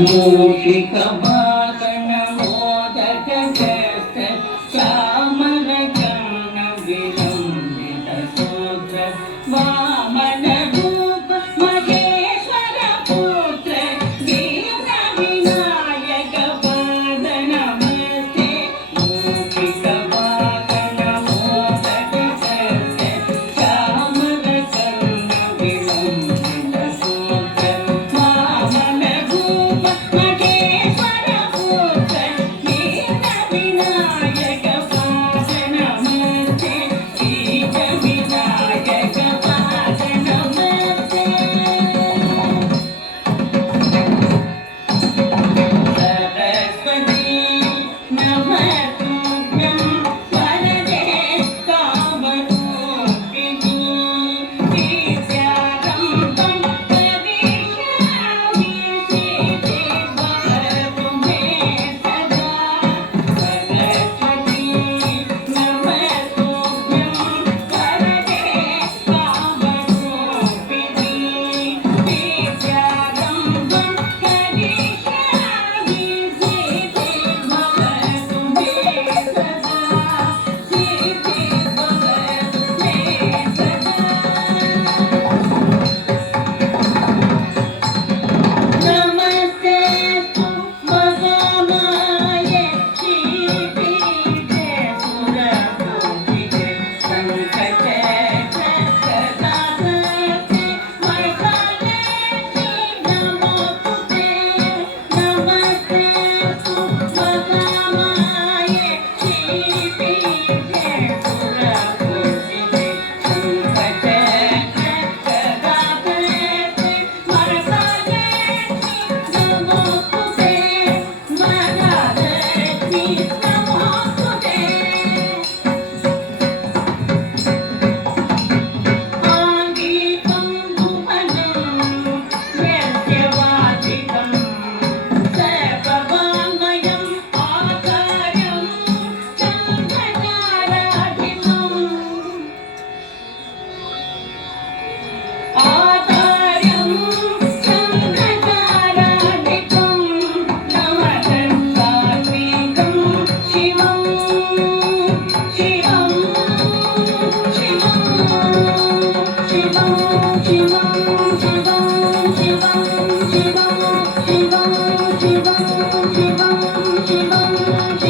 ಮೂಷಿಕ ಮಾತನ ಮೋದಕ ಕಷ್ಟ ಚಾಮರ ಚನ್ನ ವಿಲಂಬಿತ ಸೂತ್ರ ವಾಮನ ರೂಪ ಮಹೇಶ್ವರ ಪುತ್ರ ದೀನ ವಿನಾಯಕ ಪಾದ ನಮಸ್ತೆ ಮೂಷಿಕ ಮಾತನ ಮೋದಕ ಕಷ್ಟ ಚಾಮರ ಚನ್ನ ವಿಲಂಬಿತ ಸೂತ್ರ ವಾಮನ ರೂಪ ಮಹೇಶ್ವರ ಪುತ್ರ ದೀನ ವಿನಾಯಕ ಪಾದ ನಮಸ್ತೆ ದೀನ ವಿನಾಯಕ ಪಾದ ನಮಸ್ತೆ सरस्वती नमस्तुभ्यं वरदे कामरूपिणी विद्यारम्भं करिष्यामि सिद्धिं भवतु मे सदा सरस्वती नमस्तुभ्यं वरदे कामरूपिणी विद्यारम्भं करिष्यामि सिद्धिं भवतु मे सदा सिद्धिं भवतु मे सदा नमस्तेस्तु महामाये श्रीपीठे सुरपूजिते सङ्कटहरकदाभक्ते वरदायिनि नमोस्तुते नमस्तेस्तु महामाये श्रीपीठे सुरपूजिते सङ्कटहरकदाभक्ते वरदायिनि नमोस्तुते वरदायिनि नमोस्तुते आङ्गीकं भुवनं यस्यवादितं सर्ववाङ्मयम् आकारं चन्द्रताराधिपम् आकारं चन्द्रताराधिपं नमस्तात्विकं शिवं शिवं शिवं शिवं शिवं शिवं शिवं शिवं शिवं शिवं शिवं शिवं शिवं